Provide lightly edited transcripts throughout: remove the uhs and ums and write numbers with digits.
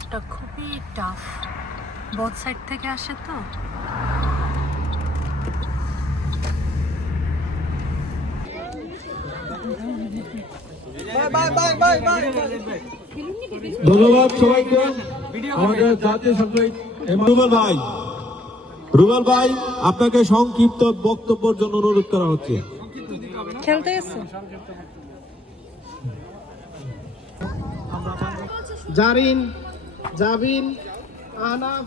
রোডটা খুবই tough, both side থেকে আসে তো। ধন্যবাদ সবাইকে। আমাদের জাতীয় সংগীত রুবেল ভাই আপনাকে সংক্ষিপ্ত বক্তব্যের জন্য অনুরোধ করা হচ্ছে। খেলতে গেছে জারিন, জাবিন, আহনাফ,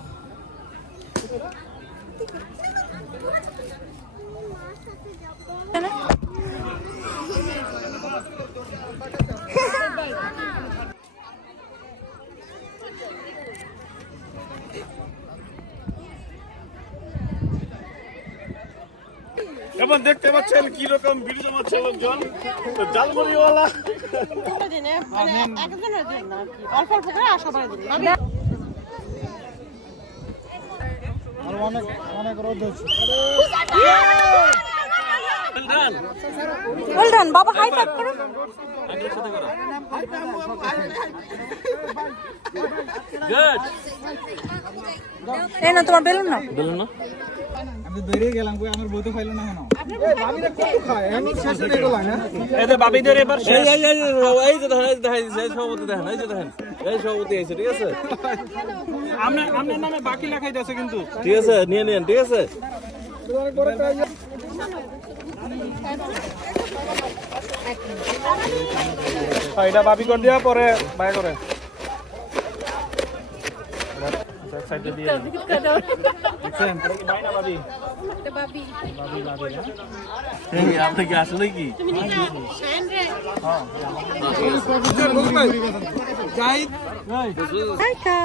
এবং দেখতে পাচ্ছেন কি রকম ভিড় জমাচ্ছে লোকজন। জালমুড়িওয়ালা অনেক অনেক রোদ হচ্ছে। ওয়েল ডান বাবা, হাই ফাইভ করো। এই না তোমার বেলুন না, বেলুন না। আমি বেরিয়ে গেলাম, কই আমার বউ তো খাইলো না কেন? ভাবিরা কত খায় এখন শেষ হয়ে গেল না? এই যে বাবিদের এবার এই যে দেখেন এই সভাপতি দেখেন, এই যে দেখেন এই সভাপতি আইছে, ঠিক আছে? আপনার নামে বাকি লেখাই আছে কিন্তু, ঠিক আছে? নিয়ে নেন, ঠিক আছে? এটা বাবি করে দেওয়া পরে বাই করে সাইডে দিয়ে দেখছেন বাইনা বাবি বাবি এই আপনি কি আসলে কি জাহিদ হাইকা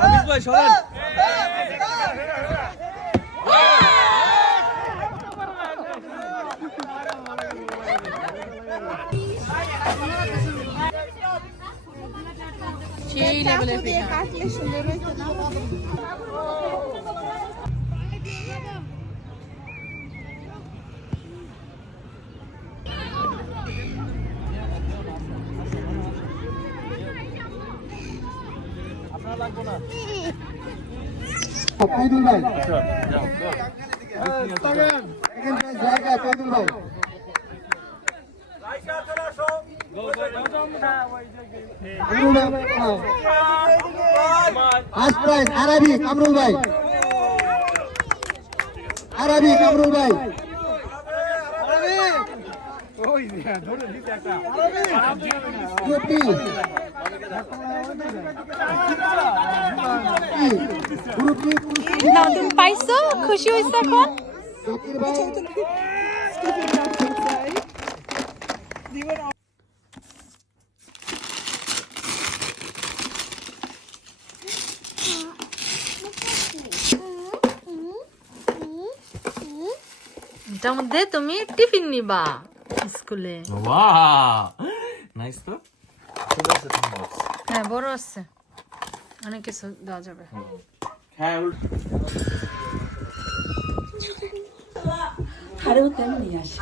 হামিদ ভাই সরেন। সেই লেভেলের পিঠা। কইদুল ভাই, যাও জায়গা কইদুল ভাই। ফার্স্ট প্রাইজ আরবি কামরুল ভাই, আরবি কামরুল ভাই। না তুমি পাইছো, খুশি হইছো এখন? এটার মধ্যে তুমি টিফিন নিবা স্কুলে। ওয়াও নাইস তো, ঠিক আছে? হ্যাঁ বড় আছে, অনেক কিছু দেওয়া যাবে। হ্যাঁ আরেও তেমনই আসে।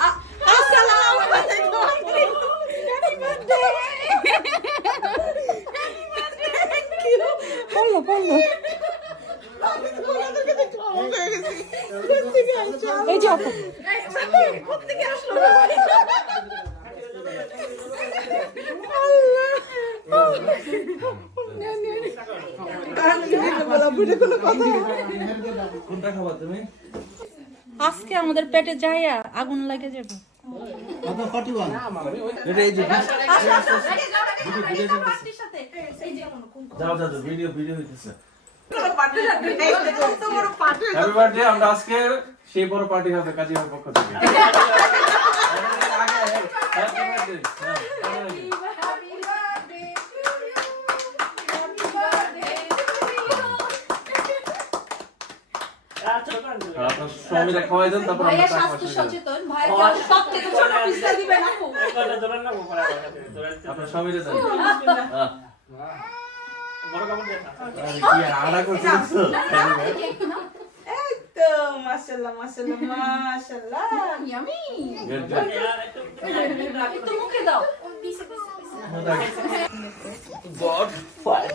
এই যে আপু কোনটা খাবা তুমি? আজকে আমাদের পেটে যাইয়া আগুন লাগে যাবে। এটা এই যে যাও যাও ভিডিও হইতেছে। Happy birthday. আমরা আজকে সেই বড় পার্টি হবে কাজীর পক্ষ থেকে। Happy birthday. আপনার স্বামীরা খাওয়াই দেন, তারপর আমরা ভাইয়া টাকা স্বাস্থ্য পয়সা দিই। সচেতন ভাইয়া সব থেকে ছোট পিসটা দিবেন আপু আপনার স্বামীরা দেন। হ্যাঁ। আরে কি আড়া করছিস? তো মাশাআল্লাহ মাশাআল্লাহ মাশাআল্লাহ ইয়ামি Good, good. একটু মুখে দাও God, fire.